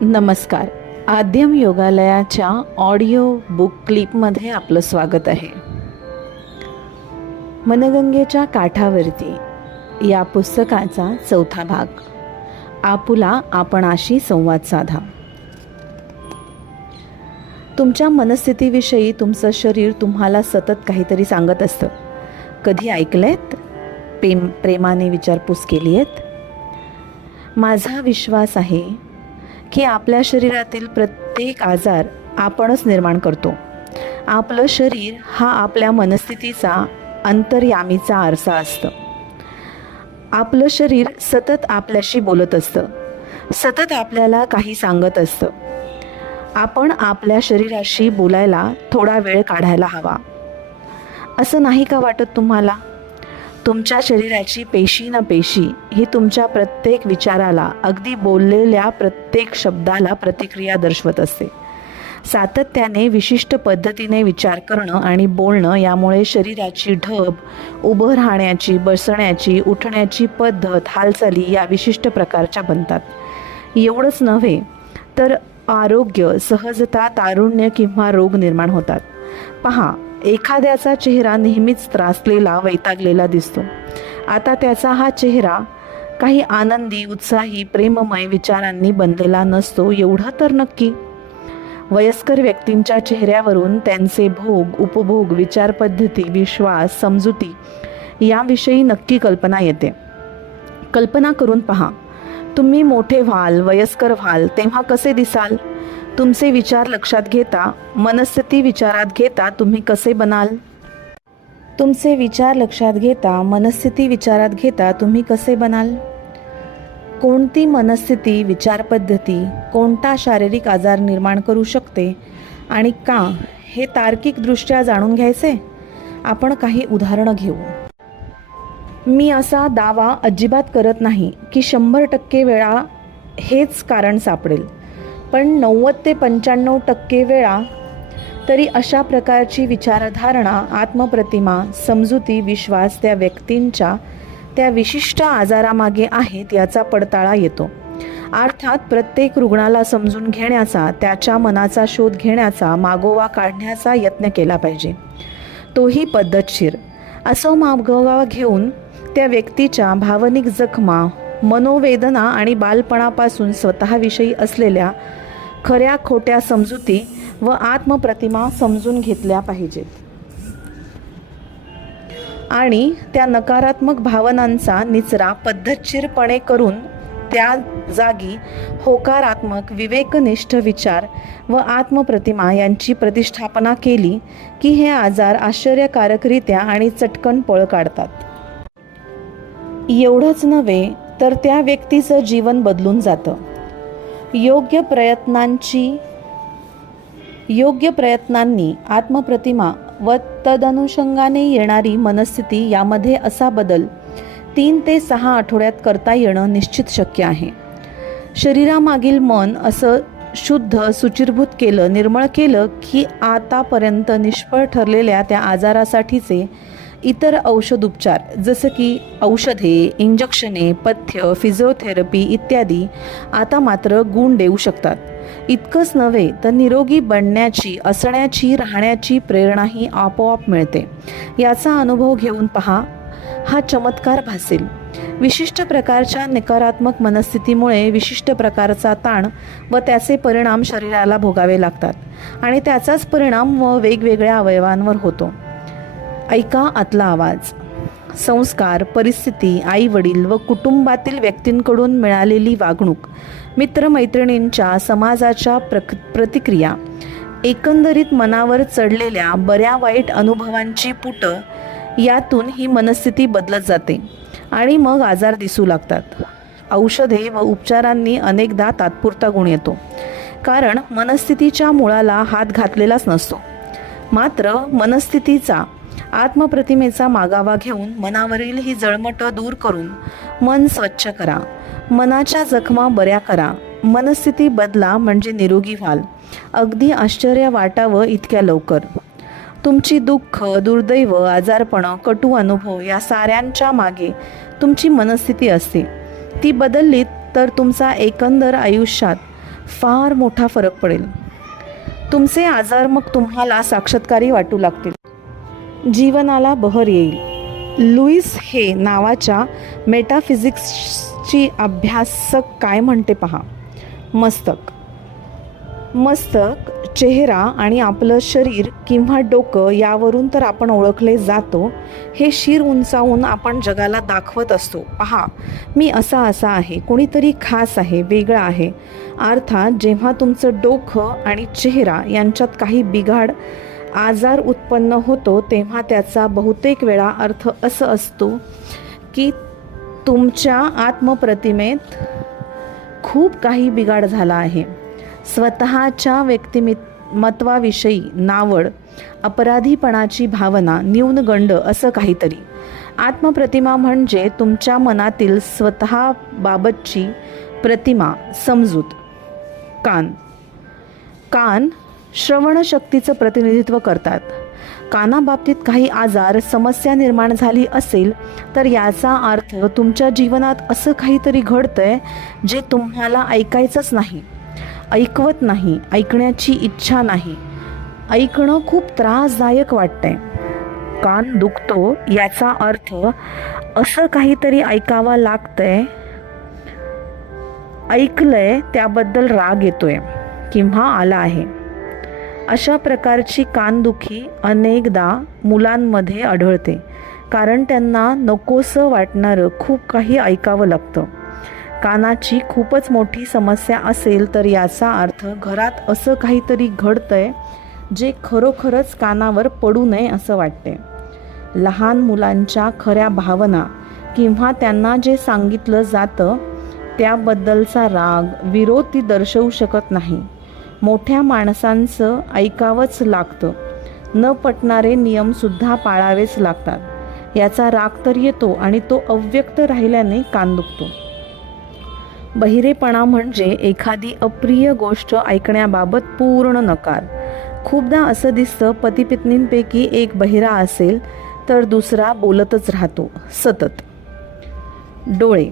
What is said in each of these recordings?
नमस्कार. आद्यम योगालयाच्या audio book क्लिपमध्ये आपलं स्वागत आहे. मनगंगेच्या काठावरती या पुस्तकाचा चौथा भाग. आपुला आपणाशी संवाद साधा. तुमच्या मनस्थितीविषयी तुमचं शरीर तुम्हाला सतत काहीतरी सांगत असतं. कधी ऐकलेत? प्रेम प्रेमाने विचारपूस केली आहेत माझा विश्वास आहे की आपल्या शरीरातील प्रत्येक आजार आपणच निर्माण करतो. आपलं शरीर हा आपल्या मनस्थितीचा अंतर्यामीचा आरसा असतं. आपलं शरीर सतत आपल्याशी बोलत असतं. सतत आपल्याला काही सांगत असतं. आपण आपल्या शरीराशी बोलायला थोडा वेळ काढायला हवा. असं नाही का वाटत तुम्हाला? तुमच्या शरीराची पेशी न पेशी ही तुमच्या प्रत्येक विचाराला अगदी बोललेल्या प्रत्येक शब्दाला प्रतिक्रिया दर्शवत असते. सातत्याने विशिष्ट पद्धतीने विचार करणं आणि बोलणं यामुळे शरीराची ढब उभं राहण्याची बसण्याची उठण्याची पद्धत हालचाली या विशिष्ट प्रकारच्या बनतात. एवढंच नव्हे तर आरोग्य सहजता तारुण्य किंवा रोग निर्माण होतात. पहा एखाद्याचा चेहरा नेहमीच त्रासलेला वैतागलेला दिसतो. आता त्याचा हा चेहरा काही आनंदी उत्साही प्रेममय विचारांनी बनलेला नसतो एवढं तर नक्की. वयस्कर व्यक्तींच्या चेहऱ्यावरून त्यांचे भोग उपभोग विचारपद्धती विश्वास समजुती याविषयी नक्की कल्पना येते. कल्पना करून पहा. तुम्ही मोठे व्हाल वयस्कर व्हाल तेव्हा कसे दिसाल? तुमचे विचार लक्षात घेता मनस्थिती विचारात घेता तुम्ही कसे बनाल? तुमचे विचार लक्षात घेता मनस्थिती विचारात घेता तुम्ही कसे बनाल? कोणती मनस्थिती विचारपद्धती कोणता शारीरिक आजार निर्माण करू शकते? आणि का हे तार्किकदृष्ट्या जाणून घ्यायचे? आपण काही उदाहरणं घेऊ. मी असा दावा अजिबात करत नाही की शंभर टक्के वेळा हेच कारण सापडेल. पण नव्वद ते पंच्याण्णव टक्के वेळा तरी अशा प्रकारची विचारधारणा आत्मप्रतिमा समजुती विश्वास त्या व्यक्तींच्या त्या विशिष्ट आजारामागे आहेत याचा पडताळा येतो. अर्थात प्रत्येक रुग्णाला समजून घेण्याचा त्याच्या मनाचा शोध घेण्याचा मागोवा काढण्याचा यत्न केला पाहिजे. तोही पद्धतशीर. असं मागोवा घेऊन त्या व्यक्तीच्या भावनिक जखमा मनोवेदना आणि बालपणापासून स्वतःविषयी असलेल्या खऱ्या खोट्या समजुती व आत्मप्रतिमा समजून घेतल्या पाहिजेत. आणि त्या नकारात्मक भावनांचा निचरा पद्धतशीरपणे करून त्या जागी होकारात्मक विवेकनिष्ठ विचार व आत्मप्रतिमा यांची प्रतिष्ठापना केली की हे आजार आश्चर्यकारकरित्या आणि चटकन पळ काढतात. एवढंच नव्हे तर त्या व्यक्तीचं जीवन बदलून जातं. योग्य प्रयत्नांची योग्य प्रयत्नांनी आत्मप्रतिमा व तदनुषंगाने येणारी मनस्थिती यामध्ये असा बदल तीन ते सहा आठवड्यात करता येणं निश्चित शक्य आहे. शरीरामागील मन असं शुद्ध सुचिरभूत केलं निर्मळ केलं की आतापर्यंत निष्फळ ठरलेल्या त्या आजारासाठीचे इतर औषध उपचार जसं की औषधे इंजेक्शने पथ्य फिजिओथेरपी इत्यादी आता मात्र गुण देऊ शकतात. इतकंच नव्हे तर निरोगी बनण्याची असण्याची राहण्याची प्रेरणाही आपोआप मिळते. याचा अनुभव घेऊन पहा. हा चमत्कार भासेल. विशिष्ट प्रकारच्या नकारात्मक मनस्थितीमुळे विशिष्ट प्रकारचा ताण व त्याचे परिणाम शरीराला भोगावे लागतात आणि त्याचाच परिणाम व वेगवेगळ्या अवयवांवर होतो. ऐका आतला आवाज. संस्कार परिस्थिती आई वडील व कुटुंबातील व्यक्तींकडून मिळालेली वागणूक मित्रमैत्रिणींच्या समाजाच्या प्रक प्रतिक्रिया एकंदरीत मनावर चढलेल्या बऱ्या वाईट अनुभवांची पुटं यातून ही मनस्थिती बदलत जाते आणि मग आजार दिसू लागतात. औषधे व उपचारांनी अनेकदा तात्पुरता गुण येतो कारण मनस्थितीच्या मुळाला हात घातलेलाच नसतो. मात्र मनस्थितीचा आत्मप्रतिमेचा मागावा घेऊन मनावरील ही जळमटं दूर करून मन स्वच्छ करा. मनाच्या जखमा बऱ्या करा. मनस्थिती बदला म्हणजे निरोगी व्हाल. अगदी आश्चर्य वाटावं इतक्या लवकर. तुमची दुःख दुर्दैव आजारपणं कटू अनुभव या साऱ्यांच्या मागे तुमची मनस्थिती असते. ती बदललीत तर तुमचा एकंदर आयुष्यात फार मोठा फरक पडेल. तुमचे आजार मग तुम्हाला साक्षात्कारी वाटू लागतील. जीवनाला बहर येईल. लुईस हे नावाच्या मेटाफिजिक्सची अभ्यासक काय म्हणते पहा? मस्तक. मस्तक चेहरा आणि आपलं शरीर किंवा डोकं यावरून तर आपण ओळखले जातो. हे शिर उंचावून आपण जगाला दाखवत असतो. पहा मी असा असा आहे कोणीतरी खास आहे वेगळा आहे. अर्थात जेव्हा तुमचं डोकं आणि चेहरा यांच्यात काही बिघाड आजार उत्पन्न होतो तेव्हा त्याचा बहुतेक वेळा अर्थ असं असतो की तुमच्या आत्मप्रतिमेत खूप काही बिघाड झाला आहे. स्वतःच्या व्यक्तिमत्वाविषयी नावड अपराधीपणाची भावना न्यूनगंड असं काहीतरी. आत्मप्रतिमा म्हणजे तुमच्या मनातील स्वतःबाबतची प्रतिमा समजूत. कान. कान श्रवणशक्तीचं प्रतिनिधित्व करतात. कानाबाबतीत काही आजार समस्या निर्माण झाली असेल तर याचा अर्थ तुमच्या जीवनात असं काहीतरी घडतंय जे तुम्हाला ऐकायचंच नाही. ऐकवत नाही ऐकण्याची इच्छा नाही. ऐकणं खूप त्रासदायक वाटतंय. कान दुखतो याचा अर्थ असं काहीतरी ऐकावा लागतंय. ऐकलंय त्याबद्दल राग येतोय किंवा आला आहे. अशा प्रकारची कानदुखी अनेकदा मुलांमध्ये आढळते कारण त्यांना नकोसं वाटणारं खूप काही ऐकावं लागतं. कानाची खूपच मोठी समस्या असेल तर याचा अर्थ घरात असं काहीतरी घडतंय जे खरोखरच कानावर पडू नये असं वाटते. लहान मुलांच्या खऱ्या भावना किंवा त्यांना जे सांगितलं जातं त्याबद्दलचा राग विरोध ती दर्शवू शकत नाही. मोठ्या माणसांचं ऐकावंच लागतं. न पटणारे नियमसुद्धा पाळावेच लागतात. याचा राग तर येतो आणि तो अव्यक्त राहिल्याने कान दुखतो. बहिरेपणा म्हणजे एखादी अप्रिय गोष्ट ऐकण्याबाबत पूर्ण नकार. खूपदा असं दिसतं पतीपत्नींपैकी एक बहिरा असेल तर दुसरा बोलतच राहतो सतत. डोळे.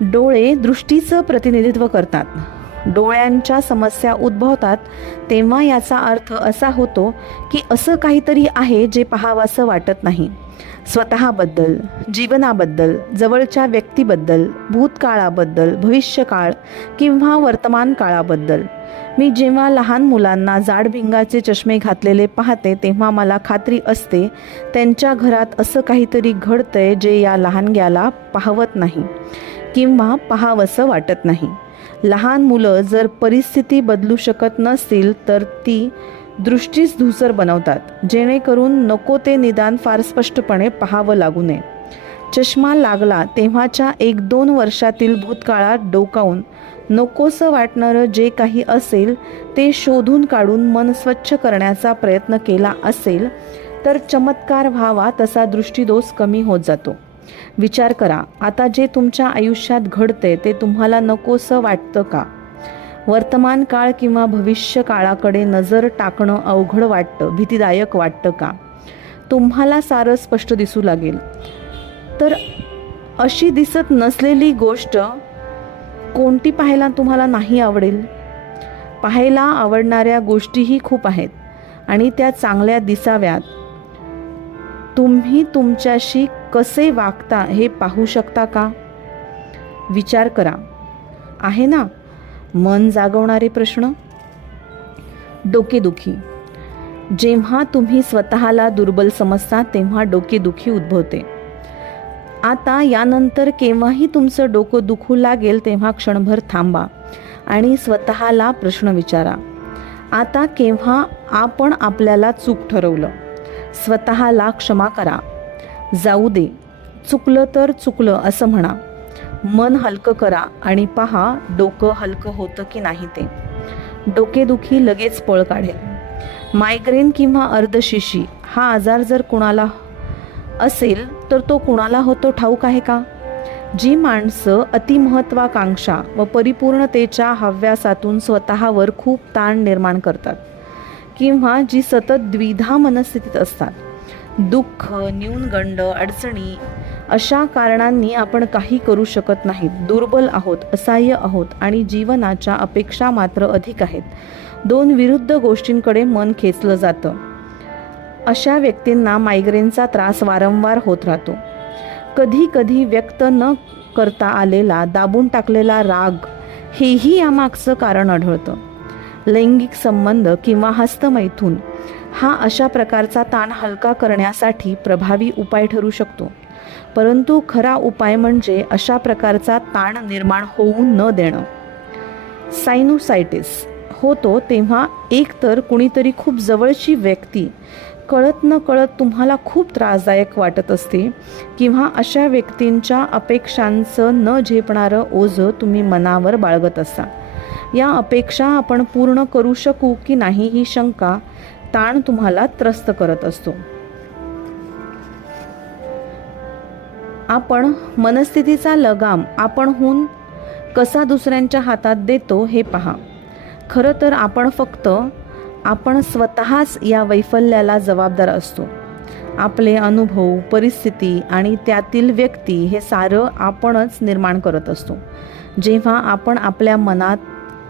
डोळे दृष्टीचं प्रतिनिधित्व करतात. डोळ्यांच्या समस्या उद्भवतात तेव्हा याचा अर्थ असा होतो की असं काहीतरी आहे जे पाहावंसं वाटत नाही. स्वतःबद्दल जीवनाबद्दल जवळच्या व्यक्तीबद्दल भूतकाळाबद्दल भविष्यकाळ किंवा वर्तमान काळाबद्दल मी जेव्हा लहान मुलांना जाड भिंगाचे चष्मे घातलेले पाहते तेव्हा मला खात्री असते त्यांच्या घरात असं काहीतरी घडतंय जे या लहानग्याला पाहवत नाही किंवा पाहावंसं वाटत नाही. लहान मुलं जर परिस्थिती बदलू शकत नसतील तर ती दृष्टीच धुसर बनवतात. जेणेकरून नको ते निदान फार स्पष्टपणे पाहावं लागू नये. चष्मा लागला तेव्हाच्या एक दोन वर्षातील भूतकाळात डोकावून नकोसं वाटणारं जे काही असेल ते शोधून काढून मन स्वच्छ करण्याचा प्रयत्न केला असेल तर चमत्कार व्हावा तसा दृष्टीदोष कमी होत जातो. विचार करा आता जे तुमच्या आयुष्यात घडते ते तुम्हाला नकोसं वाटतं का? वर्तमान काळ किंवा भविष्य काळाकडे नजर टाकणं अवघड वाटतं भीतीदायक वाटतं का? तुम्हाला सारं स्पष्ट दिसू लागेल. तर अशी दिसत नसलेली गोष्ट कोणती पाहायला तुम्हाला नाही आवडेल? पाहायला आवडणाऱ्या गोष्टीही खूप आहेत आणि त्या चांगल्या दिसाव्यात. तुम्ही तुमच्याशी कसे वागता हे पाहू शकता का? विचार करा. आहे ना? मन जागवणारे प्रश्न? डोकेदुखी जेव्हा तुम्ही स्वतःला दुर्बल समजता तेव्हा डोकेदुखी उद्भवते. आता यानंतर केव्हाही तुमचं डोकं दुखू लागेल तेव्हा क्षणभर थांबा आणि स्वतःला प्रश्न विचारा. आता केव्हा आपण आपल्याला चूक ठरवलं? स्वतःला क्षमा करा. जाऊ दे. चुकलं तर चुकलं असं म्हणा. मन हलकं करा आणि पहा डोकं हलकं होतं की नाही ते. डोकेदुखी लगेच पळ काढेल. मायग्रेन किंवा अर्धशिशी हा आजार जर कुणाला असेल तर तो कुणाला होतो ठाऊक आहे का? जी माणसं अतिमहत्वाकांक्षा व परिपूर्णतेच्या हव्यासातून स्वतःवर खूप ताण निर्माण करतात. किंवा जी सतत द्विधा मनस्थितीत असतात. दुःख न्यूनगंड अडचणी अशा कारणांनी आपण काही करू शकत नाहीत. दुर्बल आहोत असहाय्य आहोत आणि जीवनाच्या अपेक्षा मात्र अधिक आहेत. दोन विरुद्ध गोष्टींकडे मन खेचलं जातं. अशा व्यक्तींना मायग्रेनचा त्रास वारंवार होत राहतो. कधी कधी व्यक्त न करता आलेला दाबून टाकलेला राग हेही यामागचं कारण आढळतं. लैंगिक संबंध किंवा हस्तमैथून हा अशा प्रकारचा ताण हलका करण्यासाठी प्रभावी उपाय ठरू शकतो. परंतु खरा उपाय म्हणजे अशा प्रकारचा ताण निर्माण होऊ न देणं. सायनुसायटिस होतो तेव्हा एकतर कुणीतरी खूप जवळची व्यक्ती कळत न कळत तुम्हाला खूप त्रासदायक वाटत असते किंवा अशा व्यक्तींच्या अपेक्षांचं न झेपणारं ओझं तुम्ही मनावर बाळगत असता या अपेक्षा आपण पूर्ण करू शकू की नाही ही शंका ताण तुम्हाला त्रस्त करत असतो. आपण मनस्थितीचा लगाम आपणहून कसा दुसऱ्यांच्या हातात देतो हे पहा. खरं तर आपण फक्त आपण स्वतःच या वैफल्याला जबाबदार असतो. आपले अनुभव परिस्थिती आणि त्यातील व्यक्ती हे सारं आपणच निर्माण करत असतो. जेव्हा आपण आपल्या मनात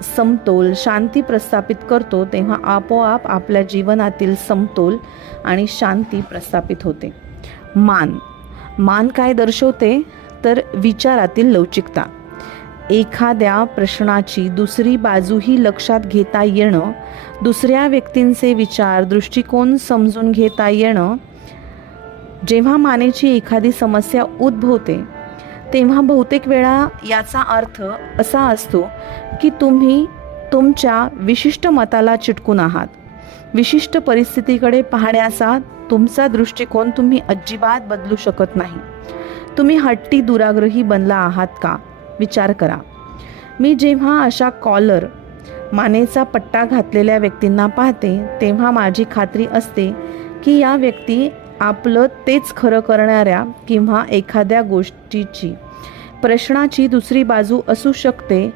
समतोल शांती प्रस्थापित करतो तेव्हा आपोआप आपल्या जीवनातील समतोल आणि शांती प्रस्थापित होते. मान. मान काय दर्शवते? तर विचारातील लवचिकता. एखाद्या प्रश्नाची दुसरी बाजूही लक्षात घेता येणं दुसऱ्या व्यक्तींचे विचार दृष्टिकोन समजून घेता येणं जेव्हा मानेची एखादी समस्या उद्भवते तेव्हा बहुतेक वेळा याचा अर्थ असा असतो की तुम्ही तुमच्या विशिष्ट मताला चिटकून आहात. विशिष्ट परिस्थितीकडे पाहण्याचा तुमचा दृष्टिकोन तुम्ही अजिबात बदलू शकत नाही. तुम्ही हट्टी दुराग्रही बनला आहात का? विचार करा. मी जेव्हा अशा कॉलर मानेचा पट्टा घातलेल्या व्यक्तींना पाहते तेव्हा माझी खात्री असते की या व्यक्ती आपलं तेच खरं करणाऱ्या किंवा एखाद्या गोष्टीची. प्रश्नाची दुसरी बाजू असू शकते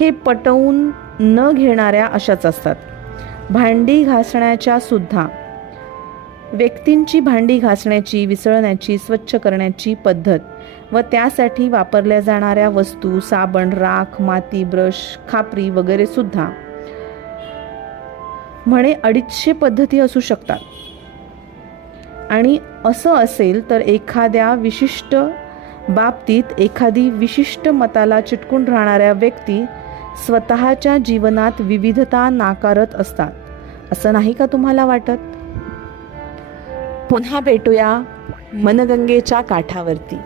हे पटवून न घेणाऱ्या अशाच असतात. भांडी घासण्याच्या सुद्धा. व्यक्तींची भांडी घासण्याची विसळण्याची स्वच्छ करण्याची पद्धत व त्यासाठी वापरल्या जाणाऱ्या वस्तू साबण राख माती ब्रश खापरी वगैरे सुद्धा म्हणे अडीचशे पद्धती असू शकतात. आणि असं असेल तर एखाद्या विशिष्ट बाबतीत एखादी विशिष्ट मताला चिटकून राहणाऱ्या व्यक्ती स्वतःच्या जीवनात विविधता नाकारत असतात. असं नाही का तुम्हाला वाटत? पुन्हा भेटूया मनगंगेच्या काठावरती.